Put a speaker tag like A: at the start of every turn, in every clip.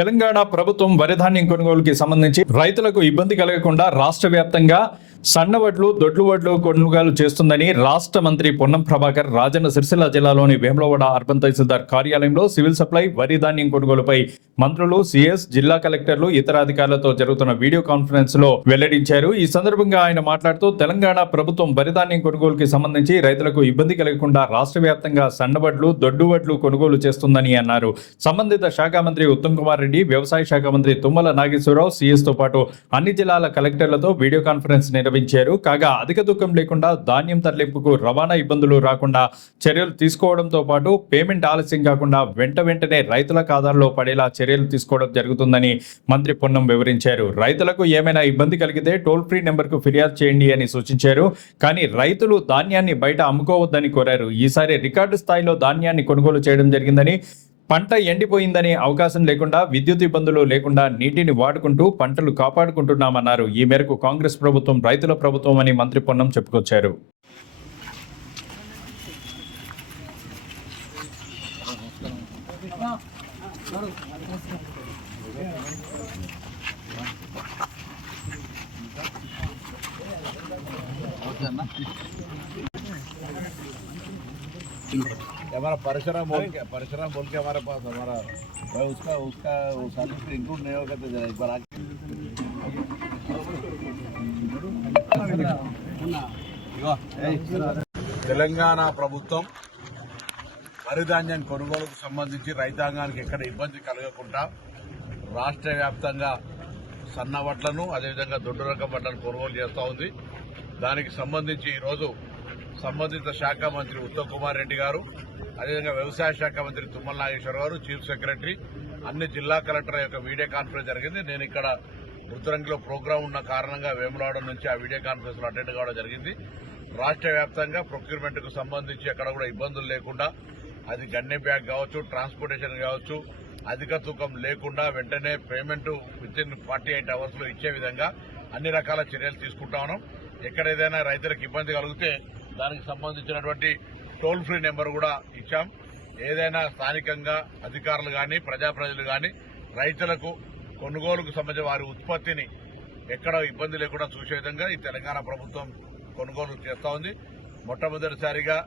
A: తెలంగాణ ప్రభుత్వం వరిధాన్యం కొనుగోలుకి సంబంధించి రైతులకు ఇబ్బంది కలగకుండా రాష్ట్ర వ్యాప్తంగా సన్నవడ్లు దొడ్లు వడ్లు కొనుగోలు చేస్తుందని రాష్ట్ర మంత్రి పొన్నం ప్రభాకర్ రాజన్న సిరిసిల్ల జిల్లాలోని వేములవాడ అర్బన్ తహసీల్దార్ కార్యాలయంలో సివిల్ సప్లై వరి ధాన్యం కొనుగోలుపై మంత్రులు సిఎస్ జిల్లా కలెక్టర్లు ఇతర అధికారులతో జరుగుతున్న వీడియో కాన్ఫరెన్స్లో వెల్లడించారు. ఈ సందర్భంగా ఆయన మాట్లాడుతూ తెలంగాణ ప్రభుత్వం వరి ధాన్యం కొనుగోలుకి సంబంధించి రైతులకు ఇబ్బంది కలగకుండా రాష్ట్ర వ్యాప్తంగా సన్నవడ్లు దొడ్డు వడ్లు కొనుగోలు చేస్తుందని అన్నారు. సంబంధిత శాఖ మంత్రి ఉత్తమ్ కుమార్ రెడ్డి వ్యవసాయ శాఖ మంత్రి తుమ్మల నాగేశ్వరరావు సిఎస్తో పాటు అన్ని జిల్లాల కలెక్టర్లతో వీడియో కాన్ఫరెన్స్ నిర్వహించారు కాగా అధిక దుఃఖం లేకుండా ధాన్యం తరలింపుకు రవాణా ఇబ్బందులు రాకుండా చర్యలు తీసుకోవడంతో పాటు పేమెంట్ ఆలస్యం కాకుండా వెంట వెంటనే రైతుల ఖాతాల్లో పడేలా చర్యలు తీసుకోవడం జరుగుతుందని మంత్రి పొన్నం వివరించారు. రైతులకు ఏమైనా ఇబ్బంది కలిగితే టోల్ ఫ్రీ నెంబర్కు ఫిర్యాదు చేయండి అని సూచించారు. కానీ రైతులు ధాన్యాన్ని బయట అమ్ముకోవద్దని కోరారు. ఈసారి రికార్డు స్థాయిలో ధాన్యాన్ని కొనుగోలు చేయడం జరిగిందని పంట ఎండిపోయిందనే అవకాశం లేకుండా విద్యుత్ ఇబ్బందులు లేకుండా నీటిని వాడుకుంటూ పంటలు కాపాడుకుంటున్నామన్నారు. ఈ మేరకు కాంగ్రెస్ ప్రభుత్వం రైతుల ప్రభుత్వం అని మంత్రి పొన్నం చెప్పుకొచ్చారు.
B: हमारा परशुराम बोल के परशुराम बोल के हमारे पास हमारा भाई उसका उसका वो सर्टिफिकेट इंक्लूड नहीं होगा तो जरा एक बार आके తెలంగాణ ప్రభుత్వం వరిధాన్యం కొనుగోలుకు సంబంధించి రైతాంగానికి ఎక్కడ ఇబ్బంది కలగకుండా రాష్ట్ర వ్యాప్తంగా సన్న వడ్లను అదేవిధంగా దొడ్డు రకం వడ్లను కొనుగోలు చేస్తూ ఉంది దానికి సంబంధించి ఈరోజు సంబంధిత శాఖ మంత్రి ఉత్తమ్ కుమార్ రెడ్డి గారు అదేవిధంగా వ్యవసాయ శాఖ మంత్రి తుమ్మల నాగేశ్వర గారు చీఫ్ సెక్రటరీ అన్ని జిల్లా కలెక్టర్ యొక్క వీడియో కాన్ఫరెన్స్ జరిగింది. నేను ఇక్కడ రుద్రంగిలో ప్రోగ్రాం ఉన్న కారణంగా వేములవాడ నుంచి ఆ వీడియో కాన్ఫరెన్స్లో అటెండ్ కావడం జరిగింది. రాష్ట్ర వ్యాప్తంగా ప్రొక్యూర్మెంట్కు సంబంధించి అక్కడ కూడా ఇబ్బందులు లేకుండా అది గన్నె బ్యాగ్ కావచ్చు ట్రాన్స్పోర్టేషన్ కావచ్చు అధిక తూకం లేకుండా వెంటనే payment within forty eight అవర్స్లో ఇచ్చే విధంగా అన్ని రకాల చర్యలు తీసుకుంటా ఉన్నాం. ఎక్కడ ఏదైనా రైతులకు ఇబ్బంది కలిగితే దానికి సంబంధించినటువంటి టోల్ ఫ్రీ నెంబర్ కూడా ఇచ్చాం. ఏదైనా స్థానికంగా అధికారులు కానీ ప్రజాప్రజలు కానీ రైతులకు కొనుగోలుకు సంబంధించిన వారి ఉత్పత్తిని ఎక్కడ ఇబ్బంది లేకుండా చూసే విధంగా ఈ తెలంగాణ ప్రభుత్వం కొనుగోలు చేస్తా ఉంది. మొట్టమొదటిసారిగా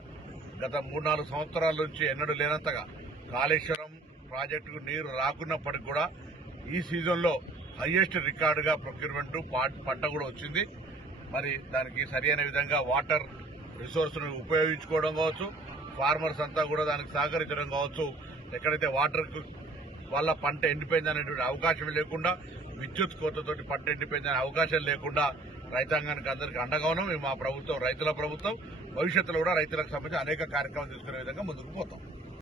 B: గత మూడు నాలుగు సంవత్సరాల నుంచి ఎన్నడూ లేనంతగా కాళేశ్వరం ప్రాజెక్టుకు నీరు రాకున్నప్పటికి కూడా ఈ సీజన్లో హయ్యెస్ట్ రికార్డుగా ప్రొక్యూర్మెంట్ పంట కూడా వచ్చింది. మరి దానికి సరి అయిన విధంగా వాటర్ రిసోర్స్ను ఉపయోగించుకోవడం కావచ్చు ఫార్మర్స్ అంతా కూడా దానికి సహకరించడం కావచ్చు. ఎక్కడైతే వాటర్ వల్ల పంట ఎండిపోయింది అనేటువంటి అవకాశం లేకుండా విద్యుత్ కోతతోటి పంట ఎండిపోయింది అనే అవకాశం లేకుండా రైతాంగానికి అందరికీ అండగా ఉన్నాం. మా ప్రభుత్వం రైతుల ప్రభుత్వం. భవిష్యత్తులో కూడా రైతులకు సంబంధించి అనేక కార్యక్రమాలు తీసుకునే విధంగా ముందుకు పోతాం.